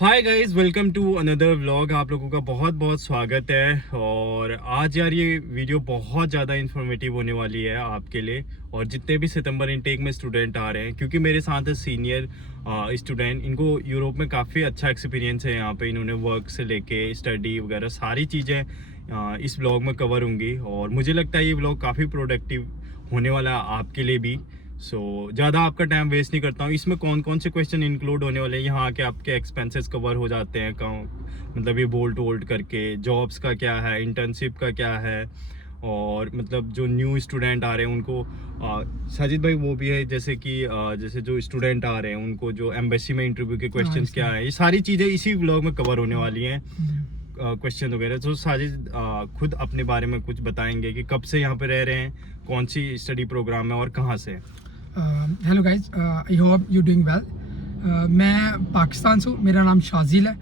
Hi guys, welcome to another vlog. आप लोगों का बहुत बहुत स्वागत है। और आज यार ये वीडियो बहुत ज़्यादा इन्फॉर्मेटिव होने वाली है आपके लिए और जितने भी सितंबर इनटेक में स्टूडेंट आ रहे हैं, क्योंकि मेरे साथ है सीनियर स्टूडेंट। इनको यूरोप में काफ़ी अच्छा एक्सपीरियंस है। यहाँ पे इन्होंने वर्क से लेके स्टडी वगैरह सारी चीज़ें इस व्लॉग में कवर होंगी और मुझे लगता है ये व्लॉग काफ़ी प्रोडक्टिव होने वाला है आपके लिए भी। ज़्यादा आपका टाइम वेस्ट नहीं करता हूँ। इसमें कौन कौन से क्वेश्चन इंक्लूड होने वाले हैं, यहाँ के आपके एक्सपेंसेस कवर हो जाते हैं मतलब ये बोल्ट वोल्ट करके, जॉब्स का क्या है, इंटर्नशिप का क्या है, और मतलब जो न्यू स्टूडेंट आ रहे हैं उनको साजिद भाई वो भी है, जैसे कि जैसे जो स्टूडेंट आ रहे हैं उनको जो एम्बेसी में इंटरव्यू के क्वेश्चंस क्या है, ये सारी चीज़ें इसी व्लॉग में कवर होने वाली हैं। क्वेश्चन वगैरह तो साजिद खुद अपने बारे में कुछ बताएंगे कि कब से यहाँ पे रह रहे हैं, कौन सी स्टडी प्रोग्राम है और कहाँ से। Hello guys, I hope you doing well. मैं पाकिस्तान से हूँ। मेरा नाम शाजिल है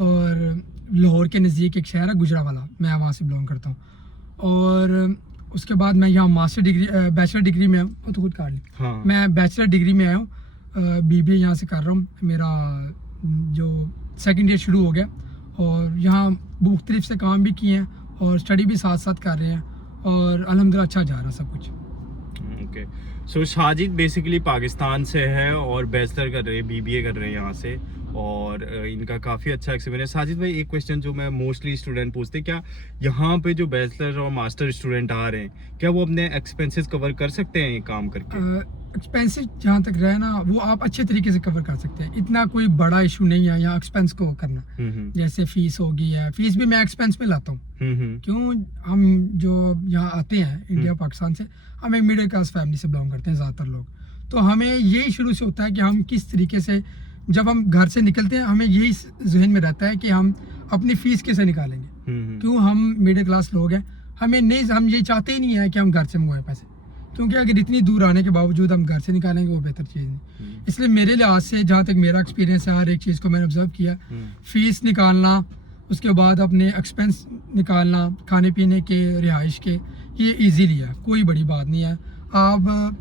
और लाहौर के नज़दीक एक शहर है गुजरावाला, मैं वहाँ से बिलोंग करता हूँ। और उसके बाद मैं यहाँ बैचलर डिग्री में हूँ। तो खुद काट ली। हाँ। मैं बैचलर डिग्री में आया हूँ, बीबीए यहाँ से कर रहा हूँ। मेरा जो सेकंड ईयर शुरू हो गया और यहाँ मुख्तलिफ से काम भी किए हैं और स्टडी भी साथ साथ कर रहे हैं और अल्हम्दुलिल्लाह अच्छा जा रहा है सब कुछ। ओके, सो साजिद बेसिकली पाकिस्तान से है और बैचलर कर रहे हैं, बीबीए कर रहे हैं यहाँ से, और इनका काफ़ी अच्छा एक्सपीरियंस। साजिद भाई, एक क्वेश्चन जो मैं मोस्टली स्टूडेंट पूछते हैं, क्या यहाँ पे जो बैचलर और मास्टर स्टूडेंट आ रहे हैं, क्या वो अपने एक्सपेंसेस कवर कर सकते हैं ये काम करके? एक्सपेंसिव जहाँ तक रहे ना, वो आप अच्छे तरीके से कवर कर सकते हैं। इतना कोई बड़ा इशू नहीं है यहाँ एक्सपेंस को करना। जैसे फीस होगी है, फीस भी मैं एक्सपेंस में लाता हूँ। क्यों, हम जो यहाँ आते हैं इंडिया पाकिस्तान से, हम एक मिडिल क्लास फैमिली से बिलोंग करते हैं ज़्यादातर लोग। तो हमें यही शुरू से होता है कि हम किस तरीके से, जब हम घर से निकलते हैं हमें यही जहन में रहता है कि हम अपनी फ़ीस कैसे निकालेंगे। क्यों, हम मिडिल क्लास लोग हैं, हमें नहीं, हम ये चाहते ही नहीं है कि हम घर से मंगवाएं पैसे, क्योंकि अगर इतनी दूर आने के बावजूद हम घर से निकालेंगे वो बेहतर चीज़ नहीं। इसलिए मेरे लिहाज से जहाँ तक मेरा एक्सपीरियंस है, हर एक चीज़ को मैंने ऑब्जर्व किया, फ़ीस निकालना, उसके बाद अपने एक्सपेंस निकालना, खाने पीने के, रिहाइश के, ये इजीली है, कोई बड़ी बात नहीं है। आप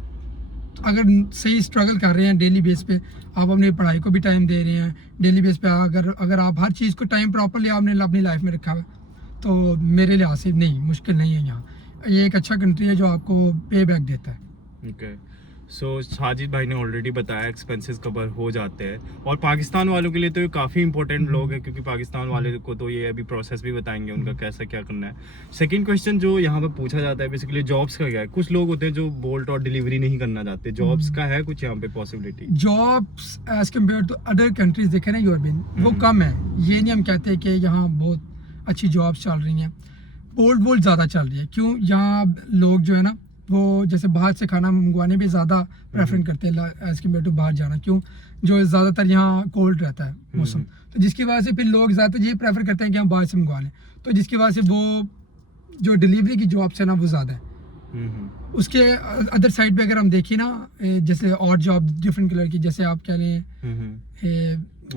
अगर सही स्ट्रगल कर रहे हैं डेली बेस पे, आप अपनी पढ़ाई को भी टाइम दे रहे हैं डेली बेस पे, अगर आप हर चीज़ को टाइम प्रॉपरली आपने अपनी लाइफ में रखा है, तो मेरे लिहाज से नहीं, मुश्किल नहीं है। यहाँ ये एक अच्छा कंट्री है जो आपको पे बैक देता है। ओके, सो साजिद भाई ने ऑलरेडी बताया एक्सपेंसेस कवर हो जाते हैं, और पाकिस्तान वालों के लिए तो ये काफ़ी इंपॉर्टेंट लोग है, क्योंकि पाकिस्तान वाले को तो ये अभी प्रोसेस भी बताएंगे उनका कैसा क्या करना है। सेकंड क्वेश्चन जो यहाँ पे पूछा जाता है बेसिकली जॉब्स का क्या है। कुछ लोग होते हैं जो बोल्ट और डिलीवरी नहीं करना चाहते, जॉब्स का है कुछ यहाँ पे possibility? Jobs as compare to other countries देखे ना यूरोपियन, वो कम है। ये नहीं हम कहते कि यहाँ बहुत अच्छी जॉब्स चल रही हैं, बोल्ट ज़्यादा चल रही है। क्यों, यहाँ लोग जो है ना, वो जैसे बाहर से खाना मंगवाने भी ज़्यादा प्रेफरेंस करते हैं एज कम्पेयर टू बाहर जाना। क्यों, जो ज़्यादातर यहाँ कोल्ड रहता है मौसम, तो जिसकी वजह से फिर लोग ज़्यादातर ये प्रेफर करते हैं कि हम बाहर से मंगवा लें, तो जिसकी वजह से वो जो डिलीवरी की जॉब्स है ना वो ज़्यादा है। उसके अदर साइड पे अगर हम देखें ना, जैसे और जॉब डिफरेंट कलर की, जैसे आप कह लें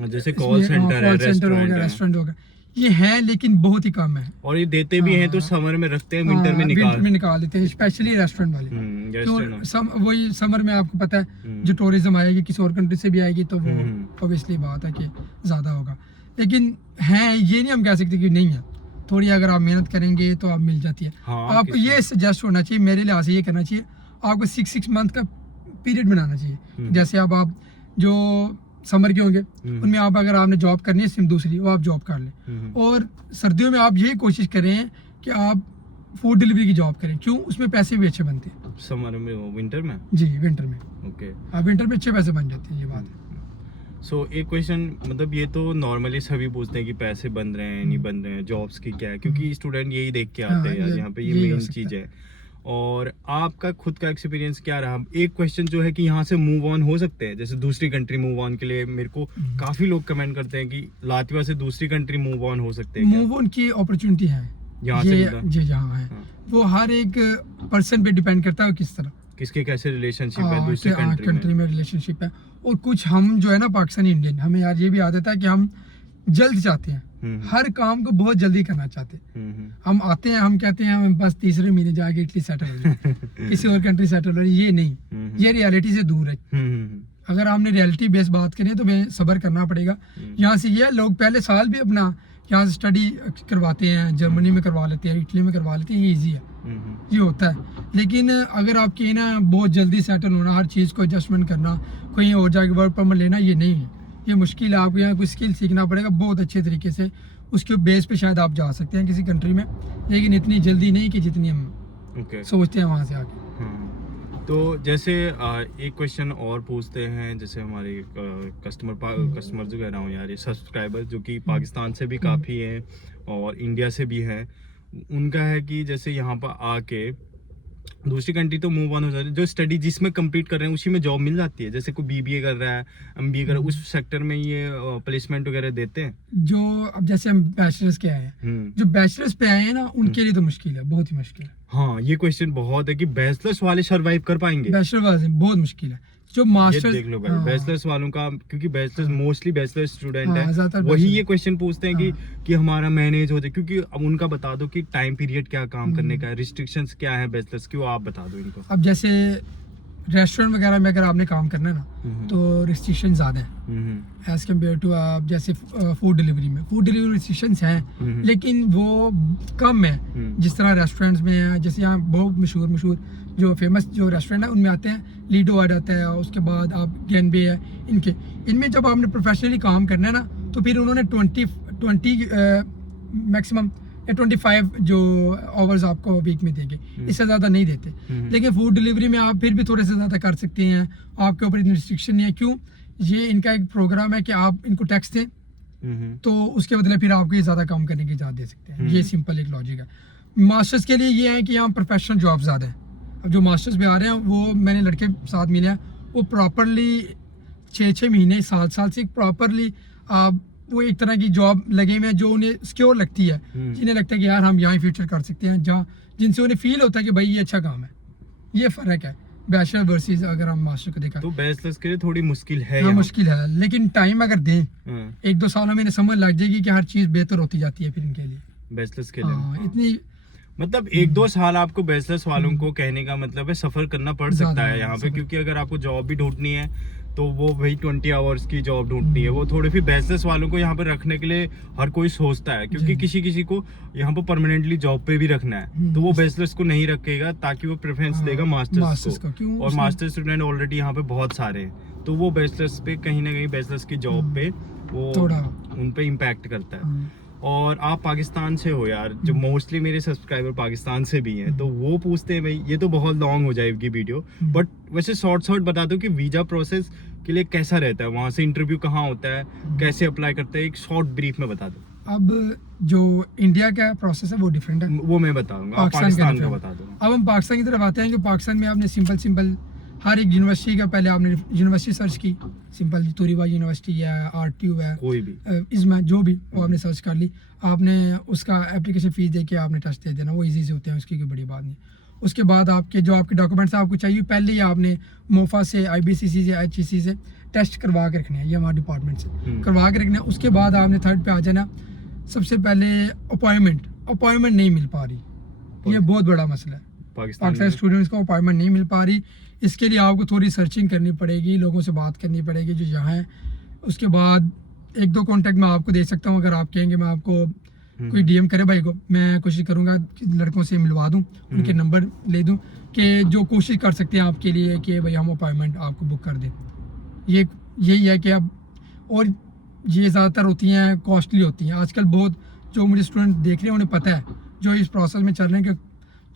जैसे कॉल सेंटर है, रेस्टोरेंट होगा, ये है लेकिन बहुत ही कम है। और ये देते भी हैं तो समर में रखते हैं, विंटर में निकाल देते हैं, स्पेशली रेस्टोरेंट वाले। तो वही समर में आपको पता है जो टूरिज्म आएगी किसी और कंट्री से भी आएगी, तो वो ऑब्वियसली बात है कि ज़्यादा होगा। लेकिन है, ये नहीं हम कह सकते कि नहीं है, थोड़ी अगर आप मेहनत करेंगे तो आप मिल जाती है। आपको ये सजेस्ट होना चाहिए, मेरे लिहाज से ये करना चाहिए, आपको 6 मंथ का पीरियड बनाना चाहिए। जैसे अब आप जो समर के होंगे उनमें आप, अगर आपने जॉब करनी है सिर्फ दूसरी, वो आप जॉब कर लें। और सर्दियों में आप यही कोशिश करें कि आप फूड डिलीवरी की जॉब करें। क्यों, उसमें पैसे भी अच्छे बनते हैं। समर में, विंटर में? जी, विंटर में। ओके, आप विंटर में अच्छे पैसे बन जाते हैं, ये बात है। सो एक क्वेश्चन, मतलब ये तो नॉर्मली सभी पूछते हैं कि पैसे बन रहे हैं नहीं बन रहे हैं, जॉब्स की क्या है, क्योंकि स्टूडेंट यही देख के आते हैं यार, यहाँ पे ये मेन चीज़ है। और आपका खुद का एक्सपीरियंस क्या रहा? एक क्वेश्चन जो है कि यहाँ से मूव ऑन हो सकते हैं, जैसे दूसरी कंट्री मूव ऑन के लिए मेरे को काफी लोग कमेंट करते हैं कि लातविया से दूसरी कंट्री मूव ऑन हो सकते हैं। मूव ऑन की अपॉर्चुनिटी है यहाँ से जी, जहाँ है। वो हर एक पर्सन पे डिपेंड करता है किस तरह, किसके कैसे रिलेशनशिप है दूसरी कंट्री में रिलेशनशिप है। और कुछ हम जो है ना पाकिस्तानी इंडियन, हमें यार ये भी आदत है कि हम जल्द चाहते हैं, हर काम को बहुत जल्दी करना चाहते हैं। हम आते हैं, हम कहते हैं हम बस तीसरे महीने जाके इटली सेटल हो जाए किसी और कंट्री सेटल हो, ये नहीं, ये रियलिटी से दूर है। अगर आपने रियलिटी बेस बात करें तो हमें सब्र करना पड़ेगा। यहाँ से ये लोग पहले साल भी अपना यहाँ से स्टडी करवाते हैं, जर्मनी में करवा लेते हैं, इटली में करवा लेते हैं, ये ईजी है, ये होता है। लेकिन अगर आप कहें ना बहुत जल्दी सेटल होना, हर चीज़ को एडजस्टमें करना, कहीं और जाके वर्क परमिट लेना, ये नहीं है, ये मुश्किल है। आपको यहाँ कोई स्किल सीखना पड़ेगा बहुत अच्छे तरीके से, उसके बेस पे शायद आप जा सकते हैं किसी कंट्री में, लेकिन इतनी जल्दी नहीं कि जितनी हम सोचते हैं वहाँ से आके। तो जैसे एक क्वेश्चन और पूछते हैं, जैसे हमारे कस्टमर जो कह रहा हूँ यार, ये सब्सक्राइबर जो कि पाकिस्तान से भी काफ़ी हैं और इंडिया से भी हैं, उनका है कि जैसे यहाँ पर आके दूसरी कंट्री तो मूव ऑन हो जाती है, जो स्टडी जिसमें कंप्लीट कर रहे हैं उसी में जॉब मिल जाती है। जैसे कोई बीबीए कर रहा है, एमबीए कर रहा है, उस सेक्टर में ये प्लेसमेंट वगैरह देते हैं। जो अब जैसे हम बैचलर्स के आए हैं, जो बैचलर्स पे आए हैं ना, उनके लिए तो मुश्किल है, बहुत ही मुश्किल है। हाँ, ये क्वेश्चन बहुत है कि बैचलर्स वाले सर्वाइव कर पाएंगे? बैचलर वाले बहुत मुश्किल है। जो मास्टर्स देख लो भाई, बैचलर्स वालों का, क्योंकि बैचलर्स मोस्टली बैचलर स्टूडेंट है, वही ये क्वेश्चन पूछते हैं कि हमारा मैनेज हो जाए। क्योंकि अब उनका बता दो कि टाइम पीरियड क्या काम करने का है, रिस्ट्रिक्शंस क्या है बैचलर्स की, वो आप बता दो इनको। अब जैसे रेस्टोरेंट वगैरह में अगर आपने काम करना है ना, तो रिस्ट्रिक्शन ज़्यादा है एज कम्पेयर टू आप जैसे फूड डिलीवरी में। फूड डिलीवरी रिस्ट्रिक्शंस हैं, लेकिन वो कम है जिस तरह रेस्टोरेंट्स में है। जैसे यहाँ बहुत मशहूर जो फेमस जो रेस्टोरेंट है उनमें आते हैं, लीडो ऐड आता है, उसके बाद आप गेनबे है, इनमें जब आपने प्रोफेशनली काम करना है ना, तो फिर उन्होंने 20 मैक्सिमम 25 जो आवर्स आपको वीक में देंगे, इससे ज़्यादा नहीं देते। लेकिन फूड डिलीवरी में आप फिर भी थोड़े से ज़्यादा कर सकते हैं, आपके ऊपर इतनी रिस्ट्रिक्शन नहीं है। क्यों? ये इनका एक प्रोग्राम है कि आप इनको टैक्स दें, तो उसके बदले फिर आपको ये ज़्यादा काम करने की इजाज़त दे सकते हैं। ये सिंपल एक लॉजिक है। मास्टर्स के लिए ये है कि यहाँ प्रोफेशनल जॉब ज़्यादा है। अब जो मास्टर्स में आ रहे हैं, वो मैंने लड़के साथ मिले हैं, वो प्रॉपरली 6 महीने साल से प्रॉपरली वो एक तरह की जॉब लगे हुए हैं जो उन्हें सिक्योर लगती है, जिन्हें लगता है कि यार हम यहाँ फ्यूचर कर सकते हैं, जहाँ जिनसे उन्हें फील होता है कि भाई ये अच्छा काम है। ये फ़र्क है बैचलर वर्सेस अगर हम मास्टर को देखा तो बैचलर्स के लिए थोड़ी मुश्किल है। हाँ, मुश्किल है, लेकिन टाइम अगर दें 1-2 सालों में समझ लग जाएगी कि हर चीज़ बेहतर होती जाती है फिर इनके लिए, बैचलर्स के लिए। इतनी मतलब 1-2 साल आपको बैचलर्स वालों को कहने का मतलब है सफर करना पड़ सकता है यहाँ पे, क्योंकि अगर आपको जॉब भी ढूंढनी है तो वो भाई 20 आवर्स की जॉब ढूंढनी है। वो थोड़े फिर बैचलर्स वालों को यहाँ पे रखने के लिए हर कोई सोचता है, क्योंकि किसी को यहाँ पे परमानेंटली जॉब पे भी रखना है, तो वो बैचलर्स को नहीं रखेगा ताकि वो प्रेफरेंस देगा मास्टर्स को। और मास्टर स्टूडेंट ऑलरेडी यहाँ पे बहुत सारे हैं, तो वो बैचलर्स पे कहीं ना कहीं बैचलर्स की जॉब पे वो उन पे इम्पैक्ट करता है। और आप पाकिस्तान से हो यार, जो मोस्टली मेरे सब्सक्राइबर पाकिस्तान से भी हैं, तो वो पूछते हैं भाई, ये तो बहुत लॉन्ग हो जाएगी वीडियो, बट वैसे शॉर्ट बता दो कि वीज़ा प्रोसेस के लिए कैसा रहता है, वहाँ से इंटरव्यू कहाँ होता है, कैसे अप्लाई करते हैं, एक शॉर्ट ब्रीफ में बता दो। अब जो इंडिया का प्रोसेस है वो डिफरेंट है, वो मैं बताऊंगा, पाकिस्तान का बता दो। अब हम पाकिस्तान की तरफ आते हैं। कि पाकिस्तान में आपने सिंपल हर एक यूनिवर्सिटी का पहले आपने यूनिवर्सिटी सर्च की, सिंपल तूरीबा यूनिवर्सिटी है, RTU है, कोई भी इसमें जो भी वो आपने सर्च कर ली, आपने उसका एप्लीकेशन फीस दे के आपने टेस्ट दे देना, वो इजी से होते हैं, उसकी कोई बड़ी बात नहीं। उसके बाद आपके जो आपके डॉक्यूमेंट्स आपको चाहिए, पहले ही आपने मोफा से, IBCC से, HEC से टेस्ट करवा के रखने हैं, ये हमारे डिपार्टमेंट से करवा के रखना है। उसके बाद आपने 3rd पे आ जाना। सबसे पहले अपॉइंटमेंट नहीं मिल पा रही, ये बहुत बड़ा मसला है। पाकिस्तान स्टूडेंट्स को अपॉइंटमेंट नहीं मिल पा रही, इसके लिए आपको थोड़ी सर्चिंग करनी पड़ेगी, लोगों से बात करनी पड़ेगी जो यहाँ है। उसके बाद 1-2 कॉन्टैक्ट मैं आपको दे सकता हूँ, अगर आप कहेंगे मैं आपको कोई DM करे भाई को, मैं कोशिश करूँगा कि लड़कों से मिलवा दूँ, उनके नंबर ले दूँ, कि जो कोशिश कर सकते हैं आपके लिए कि भाई हम अपॉइंटमेंट आपको बुक कर दें। यही है कि अब, और ये ज़्यादातर होती हैं कॉस्टली होती हैं आजकल बहुत। जो मुझे स्टूडेंट देख रहे हैं उन्हें पता है, जो इस प्रोसेस में चल रहे हैं, कि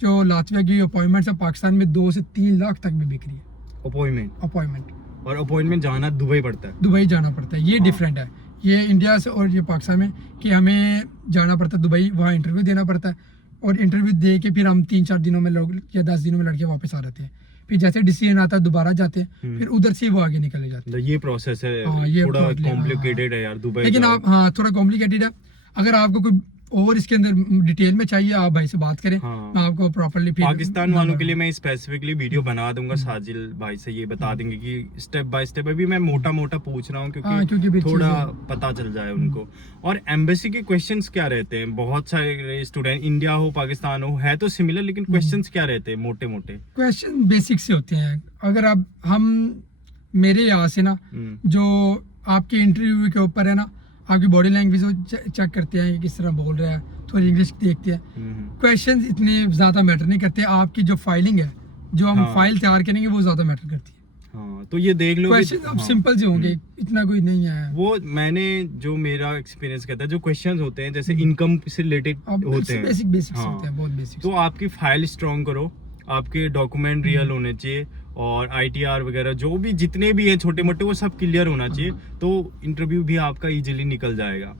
जो लातविया की अपॉइंटमेंट्स है पाकिस्तान में 2 से 3 लाख तक भी बिक रही है अपॉइंटमेंट। और अपॉइंटमेंट जाना दुबई पड़ता है, दुबई जाना पड़ता है। ये डिफरेंट है, ये इंडिया से और ये पाकिस्तान में, कि हमें जाना पड़ता है दुबई, वहाँ इंटरव्यू देना पड़ता है, और इंटरव्यू दे के फिर हम 3-4 दिनों में लोग या 10 दिनों में लड़के वापस आ जाते हैं। फिर जैसे डिसीजन आता है दोबारा जाते हैं, फिर उधर से वो आगे निकले जाते हैं। ये प्रोसेस है, ये थोड़ा कॉम्प्लिकेटेड है यार दुबई, लेकिन आप थोड़ा कॉम्प्लिकेटेड है। अगर आपको कोई और इसके अंदर डिटेल में चाहिए, आप भाई से बात करें, मैं आपको प्रॉपर्ली पाकिस्तान वालों के लिए मैं स्पेसिफिकली वीडियो बना दूंगा, साजिल भाई से ये बता देंगे कि स्टेप बाय स्टेप। अभी मैं मोटा पूछ रहा हूँ क्योंकि थोड़ा पता चल जाए उनको। और एम्बेसी के क्वेश्चंस क्या रहते हैं? बहुत सारे स्टूडेंट, इंडिया हो पाकिस्तान हो, है तो सिमिलर, लेकिन क्वेश्चंस क्या रहते हैं? मोटे क्वेश्चन बेसिक से होते हैं। अगर आप हम मेरे यहाँ से ना जो आपके इंटरव्यू के ऊपर है ना, आपकी बॉडी लैंग्वेज वो चेक करते हैं किस तरह बोल रहा है, थोड़ी इंग्लिश देखते हैं। क्वेश्चंस इतने ज़्यादा मैटर नहीं करते, आपकी जो फाइलिंग है, जो हम फाइल तैयार करेंगे वो ज़्यादा मैटर करती है। हाँ, तो ये देख लो क्वेश्चन अब सिंपल से होंगे, इतना कोई नहीं है। वो मैंने जो मेरा एक्सपीरियंस कहता है, जो क्वेश्चंस होते हैं जैसे इनकम से रिलेटेड होते हैं, बेसिक होते हैं, बहुत बेसिक। तो आपकी फाइल स्ट्रॉन्ग करो, आपके डॉक्यूमेंट रियल होने चाहिए, और ITR वगैरह जो भी जितने भी हैं छोटे मोटे वो सब क्लियर होना चाहिए, तो इंटरव्यू भी आपका इजीली निकल जाएगा।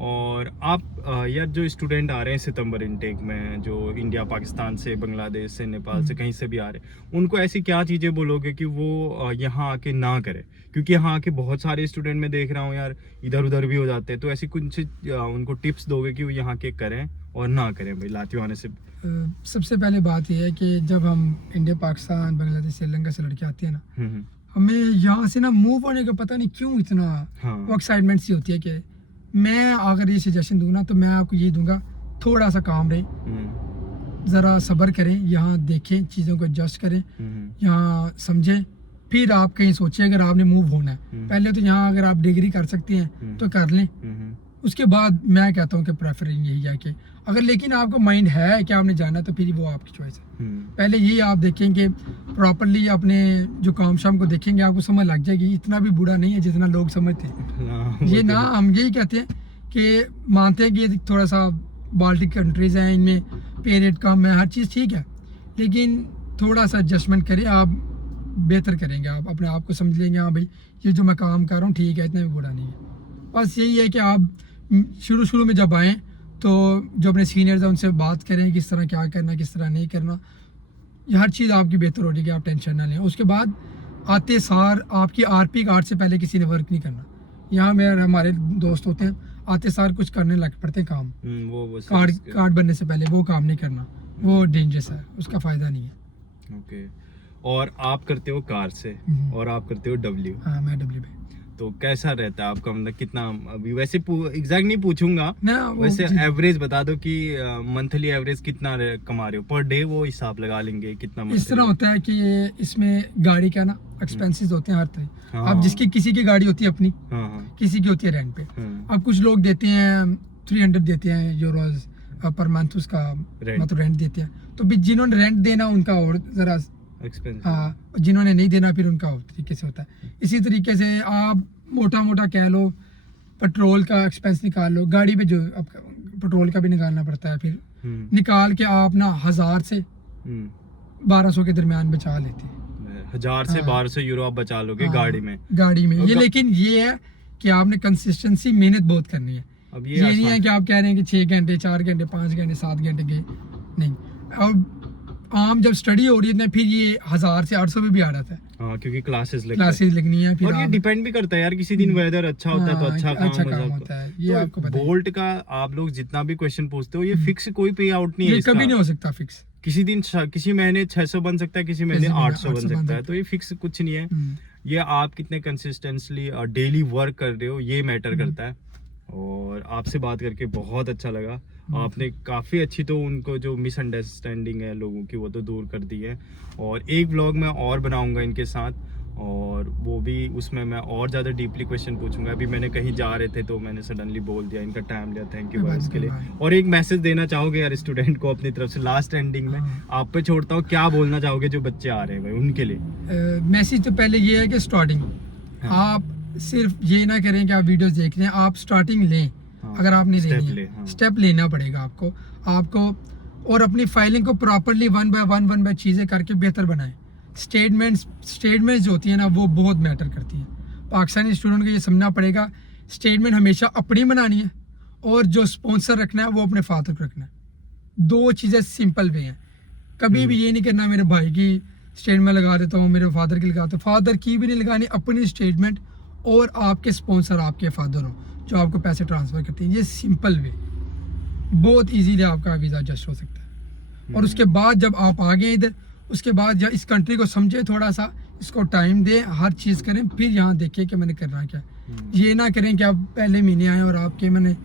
और आप यार जो स्टूडेंट आ रहे हैं सितंबर इनटेक में, जो इंडिया, पाकिस्तान से, बांग्लादेश से, नेपाल से, कहीं से भी आ रहे हैं, उनको ऐसी क्या चीज़ें बोलोगे कि वो यहाँ आके ना करें? क्योंकि यहाँ आके बहुत सारे स्टूडेंट मैं देख रहा हूँ यार इधर उधर भी हो जाते हैं, तो ऐसी कुछ उनको टिप्स दोगे कि वो यहाँ के करें और ना करें भाई लातियों आने से? सबसे पहले बात यह है कि जब हम इंडिया, पाकिस्तान, बांग्लादेश, श्रीलंका से लड़के आते हैं ना, हमें यहाँ से ना मूव होने का पता नहीं क्यों इतना वो एक्साइटमेंट सी होती है कि मैं अगर ये सजेशन दूँ ना, तो मैं आपको ये दूंगा, थोड़ा सा काम रहे, ज़रा सब्र करें, यहाँ देखें, चीज़ों को एडजस्ट करें, यहाँ समझें, फिर आप कहीं सोचिए अगर आपने मूव होना है। पहले तो यहाँ अगर आप डिग्री कर सकते हैं तो कर लें, उसके बाद मैं कहता हूँ कि प्रेफरिंग यही है कि अगर लेकिन आपको माइंड है कि आपने जाना, तो फिर वो आपकी चॉइस है। पहले यही आप देखेंगे प्रॉपरली, अपने जो काम शाम को देखेंगे, आपको समझ लग जाएगी, इतना भी बुरा नहीं है जितना लोग समझते हैं। ये ना हम यही कहते हैं कि मानते हैं कि थोड़ा सा बाल्टिक कंट्रीज़ हैं, इनमें पे रेट कम है, हर चीज़ ठीक है, लेकिन थोड़ा सा एडजस्टमेंट करें, आप बेहतर करेंगे, आप अपने आप को समझ लेंगे, हाँ भाई ये जो मैं काम कर रहा हूँ ठीक है, इतना भी बुरा नहीं है। बस यही है कि आप शुरू में जब आएँ तो जो अपने सीनियर्स हैं उनसे बात करें, किस तरह क्या करना, किस तरह नहीं करना, ये हर चीज़ आपकी बेहतर हो जाएगी, आप टेंशन ना लें। उसके बाद आते सार आपकी RP कार्ड से पहले किसी ने वर्क नहीं करना। यहाँ मेरे हमारे दोस्त होते हैं, आते सार कुछ करने लग पड़ते हैं काम, वो कार्ड बनने से पहले वो काम नहीं करना, वो डेंजरस है, उसका फ़ायदा नहीं है। ओके। और आप करते हो कार से और आप करते हो W? हाँ, मैं W पे। तो कैसा रहता है आपका, मतलब कितना, अभी वैसे एग्जैक्ट नहीं पूछूंगा ना, वैसे एवरेज बता दो कि मंथली एवरेज कितना कमा रहे हो पर डे, वो हिसाब लगा लेंगे कितना। इस तरह होता है कि इसमें गाड़ी का ना एक्सपेंसेस होते हैं हर तरह। अब जिसकी किसी की गाड़ी होती है अपनी, किसी की होती है रेंट पे। अब कुछ लोग देते हैं 300 देते हैं यूरोज पर मंथ, उसका मतलब रेंट देते हैं। तो भी जिन्होंने रेंट देना उनका और जरा एक्सपेंस, हाँ, जिन्होंने नहीं देना फिर उनका और तरीके से होता है। इसी तरीके से आप मोटा कह लो, पेट्रोल का एक्सपेंस निकाल लो, गाड़ी पे जो पेट्रोल का भी निकालना पड़ता है, फिर निकाल के आप ना 1000 से 1200 के दरमियान बचा लेते हैं। 1000 से 1200 यूरो आप बचा लोगे गाड़ी में। ये लेकिन ये है कि आपने कंसिस्टेंसी, मेहनत बहुत करनी है। अब ये नहीं है कि आप कह रहे हैं कि 6 घंटे 4 घंटे 5 घंटे 7 घंटे गए, नहीं। और आम जब स्टडी हो रही है फिर ये 1000 से 800 भी आ जाता है। हाँ, क्योंकि क्लासेस लगनी है। फिर और ये डिपेंड भी करता है यार, किसी दिन वेदर अच्छा होता है तो अच्छा काम होता है, ये आपको पता है। बोल्ट का आप लोग जितना भी क्वेश्चन पूछते हो, ये फिक्स कोई पे आउट नहीं है, ये कभी नहीं हो सकता फिक्स। किसी दिन किसी महीने 600 बन सकता है, किसी महीने 800 बन सकता है, तो ये फिक्स कुछ नहीं है। ये आप कितने कंसिस्टेंटली डेली वर्क कर रहे हो, ये मैटर करता है। और आपसे बात करके बहुत अच्छा लगा, आपने काफ़ी अच्छी तो उनको जो मिसअंडरस्टैंडिंग है लोगों की वो तो दूर कर दी है। और एक व्लॉग मैं और बनाऊंगा इनके साथ, और वो भी उसमें मैं और ज़्यादा डीपली क्वेश्चन पूछूंगा। अभी मैंने कहीं जा रहे थे तो मैंने सडनली बोल दिया, इनका टाइम लिया, थैंक यू भाई उसके लिए। और एक मैसेज देना चाहोगे यार स्टूडेंट को अपनी तरफ से, लास्ट एंडिंग में आप पे छोड़ता हूँ, क्या बोलना चाहोगे जो बच्चे आ रहे हैं भाई उनके लिए? मैसेज तो पहले ये है कि स्टार्टिंग आप सिर्फ ये ना करें कि आप वीडियोस देख रहे हैं, आप स्टार्टिंग लें। अगर आप नहीं लेनी है, स्टेप लेना पड़ेगा आपको और अपनी फाइलिंग को प्रॉपरली वन बाय चीज़ें करके बेहतर बनाएं। स्टेटमेंट्स जो होती है ना, वो बहुत मैटर करती है। पाकिस्तानी स्टूडेंट को ये समझना पड़ेगा, स्टेटमेंट हमेशा अपनी बनानी है और जो स्पॉन्सर रखना है वो अपने फादर को रखना है। 2 चीज़ें सिंपल वे हैं। कभी भी ये नहीं करना मेरे भाई की स्टेटमेंट लगा देता हूँ, मेरे फादर की लगाता हूँ, फादर की भी नहीं लगानी, अपनी स्टेटमेंट और आपके स्पॉन्सर आपके फादर हो जो आपको पैसे ट्रांसफ़र करते हैं। ये सिंपल वे, बहुत इजीली आपका वीज़ा एडजस्ट हो सकता है। और उसके बाद जब आप आ गए इधर, उसके बाद इस कंट्री को समझे, थोड़ा सा इसको टाइम दें, हर चीज़ करें, फिर यहाँ देखिए कि मैंने करना क्या। ये ना करें कि आप पहले महीने आए और आपके मैंने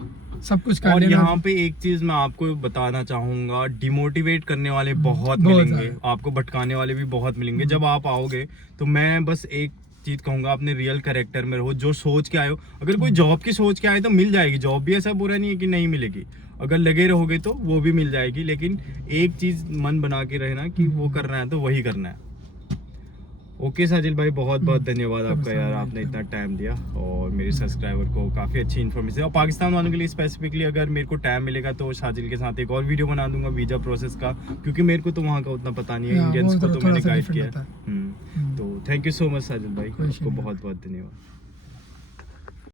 सब कुछ कर लिया। और यहाँ पे एक चीज़ मैं आपको बताना चाहूँगा, डिमोटिवेट करने वाले बहुत मिलेंगे, आपको भटकाने वाले भी बहुत मिलेंगे। जब आप आओगे तो मैं बस एक चीज कहूंगा, अपने रियल कैरेक्टर में रहो, जो सोच के आए हो। अगर कोई जॉब की सोच के आए तो मिल जाएगी जॉब भी, ऐसा बुरा नहीं है कि नहीं मिलेगी। अगर लगे रहोगे तो वो भी मिल जाएगी, लेकिन एक चीज मन बना के रहना कि वो करना है तो वही करना है। ओके साजिल भाई, बहुत बहुत धन्यवाद आपका यार, आपने इतना टाइम दिया और मेरे सब्सक्राइबर को काफ़ी अच्छी इन्फॉर्मेशन। और पाकिस्तान वालों के लिए स्पेसिफिकली अगर मेरे को टाइम मिलेगा तो साजिल के साथ एक और वीडियो बना दूंगा वीज़ा प्रोसेस का, क्योंकि मेरे को तो वहाँ का उतना पता नहीं है, इंडियंस को तो मैंने गाइड किया। तो थैंक यू सो मच साजिल भाई, आपको बहुत बहुत धन्यवाद।